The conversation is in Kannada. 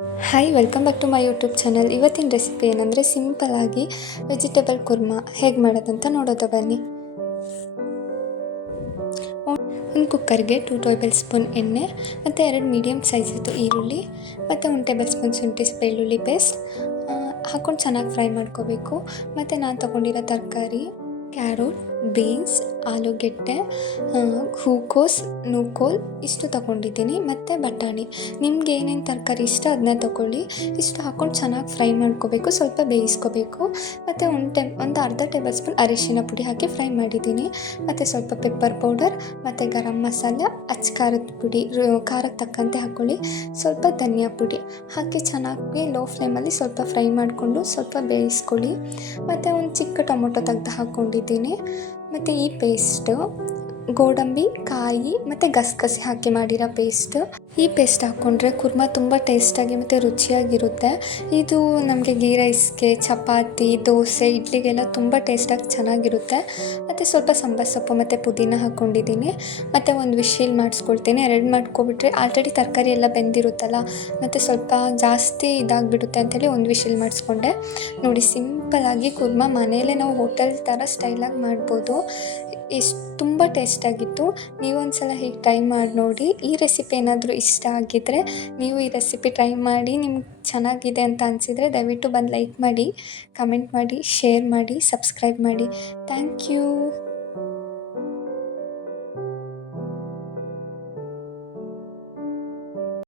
Hi welcome back to my YouTube channel ಇವತ್ತಿನ ರೆಸಿಪಿ ಏನಂದರೆ ಸಿಂಪಲ್ಲಾಗಿ ವೆಜಿಟೇಬಲ್ ಕುರ್ಮಾ ಹೇಗೆ ಮಾಡೋದಂತ ನೋಡೋದು ಬನ್ನಿ. ಒಂದು ಕುಕ್ಕರ್ಗೆ ಟೂ ಟೇಬಲ್ ಸ್ಪೂನ್ ಎಣ್ಣೆ, ಮತ್ತು ಎರಡು ಮೀಡಿಯಮ್ ಸೈಜಿದ್ದು ಈರುಳ್ಳಿ, ಮತ್ತು ಒಂದು ಟೇಬಲ್ ಸ್ಪೂನ್ ಶುಂಠಿ ಬೆಳ್ಳುಳ್ಳಿ ಪೇಸ್ಟ್ ಹಾಕ್ಕೊಂಡು ಚೆನ್ನಾಗಿ ಫ್ರೈ ಮಾಡ್ಕೋಬೇಕು. ಮತ್ತು ನಾನು ತಗೊಂಡಿರೋ ತರಕಾರಿ ಕ್ಯಾರೋಟ್ ಬೀನ್ಸ್, ಆಲೂಗೆಡ್ಡೆ ಹೂಕೋಸ್ ನೂಕೋಲ್ ಇಷ್ಟು ತೊಗೊಂಡಿದ್ದೀನಿ. ಮತ್ತು ಬಟಾಣಿ. ನಿಮ್ಗೆ ಏನೇನು ತರಕಾರಿ ಇಷ್ಟ ಅದನ್ನ ತೊಗೊಳ್ಳಿ. ಇಷ್ಟು ಹಾಕ್ಕೊಂಡು ಚೆನ್ನಾಗಿ ಫ್ರೈ ಮಾಡ್ಕೋಬೇಕು, ಸ್ವಲ್ಪ ಬೇಯಿಸ್ಕೋಬೇಕು. ಮತ್ತು ಒಂದು ಟೆ, ಒಂದು ಅರ್ಧ ಟೇಬಲ್ ಸ್ಪೂನ್ ಅರಿಶಿನ ಪುಡಿ ಹಾಕಿ ಫ್ರೈ ಮಾಡಿದ್ದೀನಿ. ಮತ್ತು ಸ್ವಲ್ಪ ಪೆಪ್ಪರ್ ಪೌಡರ್, ಮತ್ತು ಗರಂ ಮಸಾಲ, ಅಚ್ಚ ಖಾರದ ಪುಡಿ ಖಾರಕ್ಕೆ ತಕ್ಕಂತೆ ಹಾಕ್ಕೊಳ್ಳಿ ಸ್ವಲ್ಪ ಧನಿಯಾ ಪುಡಿ ಹಾಕಿ ಚೆನ್ನಾಗಿ ಲೋ ಫ್ಲೇಮಲ್ಲಿ ಸ್ವಲ್ಪ ಫ್ರೈ ಮಾಡಿಕೊಂಡು ಸ್ವಲ್ಪ ಬೇಯಿಸ್ಕೊಳ್ಳಿ. ಮತ್ತು ಒಂದು ಚಿಕ್ಕ ಟೊಮೊಟೊ ತೆಗೆದು ಹಾಕ್ಕೊಂಡಿದ್ದೀನಿ ಮತ್ತು ಈ ಪೇಸ್ಟು ಗೋಡಂಬಿ, ಕಾಯಿ ಮತ್ತು ಗಸಗಸೆ ಹಾಕಿ ಮಾಡಿರೋ ಪೇಸ್ಟ್. ಈ ಪೇಸ್ಟ್ ಹಾಕ್ಕೊಂಡ್ರೆ ಕುರ್ಮಾ ತುಂಬ ಟೇಸ್ಟಾಗಿ ಮತ್ತು ರುಚಿಯಾಗಿರುತ್ತೆ. ಇದು ನಮಗೆ ಗೀ ರೈಸ್ಗೆ, ಚಪಾತಿ, ದೋಸೆ, ಇಡ್ಲಿಗೆಲ್ಲ ತುಂಬ ಟೇಸ್ಟಾಗಿ ಚೆನ್ನಾಗಿರುತ್ತೆ. ಮತ್ತು ಸ್ವಲ್ಪ ಸಾಂಬಾರ್ ಸೊಪ್ಪು ಮತ್ತು ಪುದೀನ ಹಾಕ್ಕೊಂಡಿದ್ದೀನಿ ಮತ್ತು ಒಂದು ವಿಶೀಲ್ ಮಾಡಿಸ್ಕೊಳ್ತೀನಿ. ಎರಡು ಮಾಡ್ಕೊಬಿಟ್ರೆ ಆಲ್ರೆಡಿ ತರಕಾರಿ ಎಲ್ಲ ಬೆಂದಿರುತ್ತಲ್ಲ, ಮತ್ತು ಸ್ವಲ್ಪ ಜಾಸ್ತಿ ಇದಾಗಿಬಿಡುತ್ತೆ ಅಂತೇಳಿ ಒಂದು ವಿಶೀಲ್ ಮಾಡಿಸ್ಕೊಂಡೆ. ನೋಡಿ, ಸಿಂಪಲ್ಲಾಗಿ ಕುರ್ಮಾ ಮನೆಯಲ್ಲೇ ನಾವು ಹೋಟೆಲ್ ಥರ ಸ್ಟೈಲಾಗಿ ಮಾಡ್ಬೋದು. ಎಷ್ಟು ತುಂಬ ಟೇಸ್ಟಾಗಿತ್ತು ನೀವೊಂದು ಸಲ ಹೀಗೆ ಟ್ರೈ ಮಾಡಿ ನೋಡಿ. ಈ ರೆಸಿಪಿ ಏನಾದರೂ ಇಷ್ಟ ಆಗಿದ್ದರೆ ನೀವು ಈ ರೆಸಿಪಿ ಟ್ರೈ ಮಾಡಿ ನಿಮ್ಗೆ ಚೆನ್ನಾಗಿದೆ ಅಂತ ಅನಿಸಿದರೆ ದಯವಿಟ್ಟು ಬಂದು ಲೈಕ್ ಮಾಡಿ, ಕಮೆಂಟ್ ಮಾಡಿ, ಶೇರ್ ಮಾಡಿ, ಸಬ್ಸ್ಕ್ರೈಬ್ ಮಾಡಿ. Thank you.